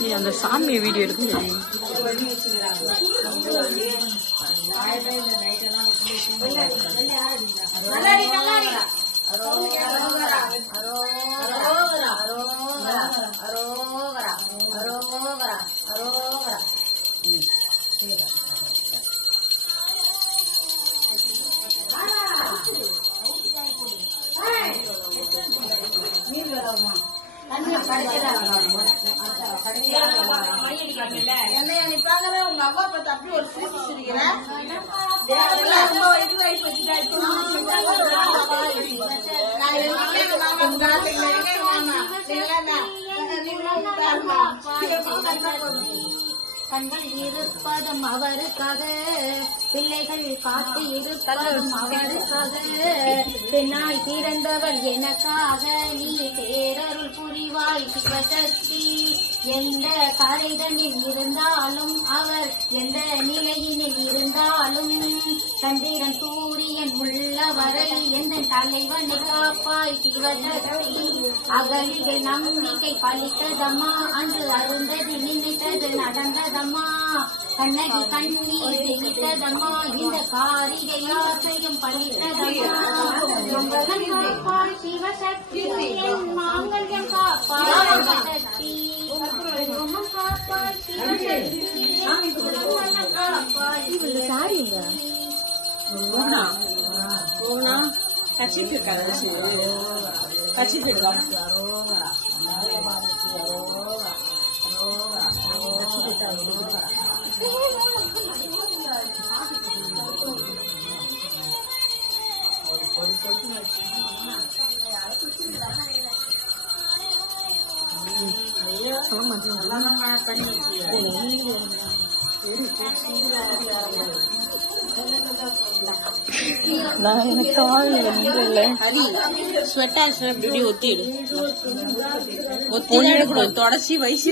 நீ அந்த சாமியை வீடியோ எடுக்க உங்க அம்மா பார்த்து அப்படி ஒரு சிரிப்பு சிரிக்கிறேன். கண்கள் இருப்பதும் அவருக்காக, பிள்ளைகள் காத்து இருப்பதும் அவருக்காக, பெண்ணாய் பிறந்தவள் எனக்காக, நீ பேரருள் புரிவாய் சிவசக்தி. எந்த கரைதனில் இருந்தாலும் அவர், எந்த நிலையினில் இருந்தாலும், சந்திரன் சூரியன் உள்ளவரை எந்த தலைவனை காப்பாய் சிவசக்தி. அகலிகை நம்பிக்கை பழித்ததம்மா, அன்று அருந்தது நினைத்தது நடந்ததம்மா. கண்ணகி கண்ணீர் தெளித்ததம்மா, இந்த காரிகை யாசையும் பழித்ததம்மா. மங்களம் காப்பாய் சிவசக்தி, என் மாங்கல்யம் காப்பாய் சிவசக்தி. காப்பாய் சிவசக்தி, காப்பாய் சாரிங்க. கட்சிட்டு இருக்காது கட்சிட்டு இருக்கா ஸ்வெட்டர் ஒத்திடு ஒத்தி தொடச்சி வயசு